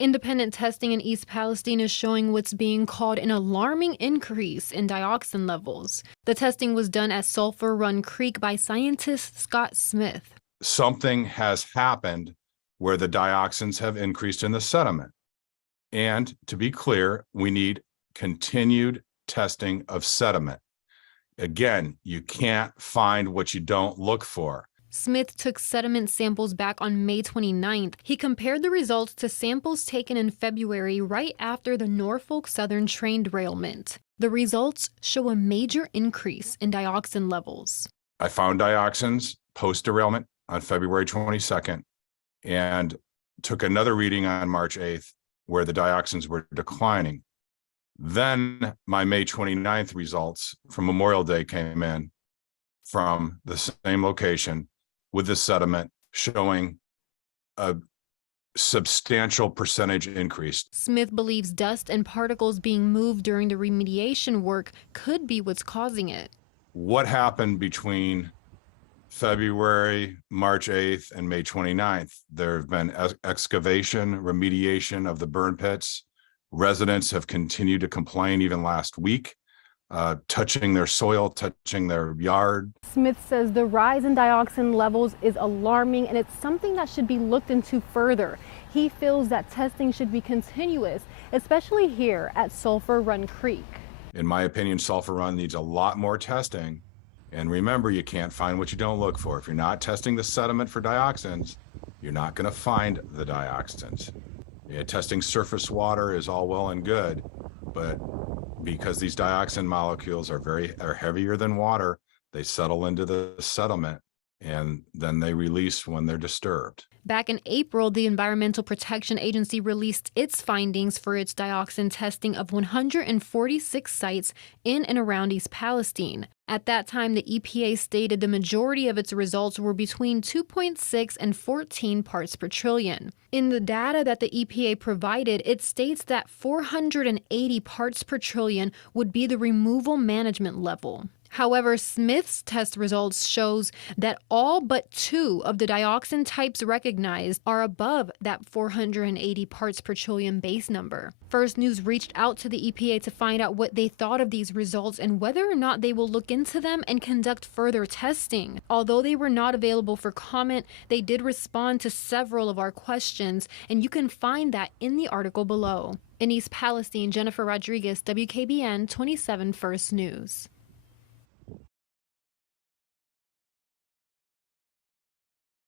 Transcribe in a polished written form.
Independent testing in East Palestine is showing what's being called an alarming increase in dioxin levels. The testing was done at Sulphur Run Creek by scientist Scott Smith. Something has happened where the dioxins have increased in the sediment. And to be clear, we need continued testing of sediment. Again, you can't find what you don't look for. Smith took sediment samples back on May 29th. He compared the results to samples taken in February right after the Norfolk Southern train derailment. The results show a major increase in dioxin levels. I found dioxins post-derailment on February 22nd and took another reading on March 8th where the dioxins were declining. Then my May 29th results from Memorial Day came in from the same location with the sediment showing a substantial percentage increase. Smith believes dust and particles being moved during the remediation work could be what's causing it. What happened between February, March 8th, and May 29th? There have been excavation, remediation of the burn pits. Residents have continued to complain even last week, touching their soil, touching their yard. Smith says the rise in dioxin levels is alarming and it's something that should be looked into further. He feels that testing should be continuous, especially here at Sulphur Run Creek. In my opinion, Sulphur Run needs a lot more testing. And remember, you can't find what you don't look for. If you're not testing the sediment for dioxins, you're not going to find the dioxins. Yeah, testing surface water is all well and good, but because these dioxin molecules are heavier than water, they settle into the sediment and then they release when they're disturbed. Back in April, the Environmental Protection Agency released its findings for its dioxin testing of 146 sites in and around East Palestine. At that time, the EPA stated the majority of its results were between 2.6 and 14 parts per trillion. In the data that the EPA provided, it states that 480 parts per trillion would be the removal management level. However, Smith's test results shows that all but 2 of the dioxin types recognized are above that 480 parts per trillion base number. First News reached out to the EPA to find out what they thought of these results and whether or not they will look into them and conduct further testing. Although they were not available for comment, they did respond to several of our questions, and you can find that in the article below. In East Palestine, Jennifer Rodriguez, WKBN 27 First News.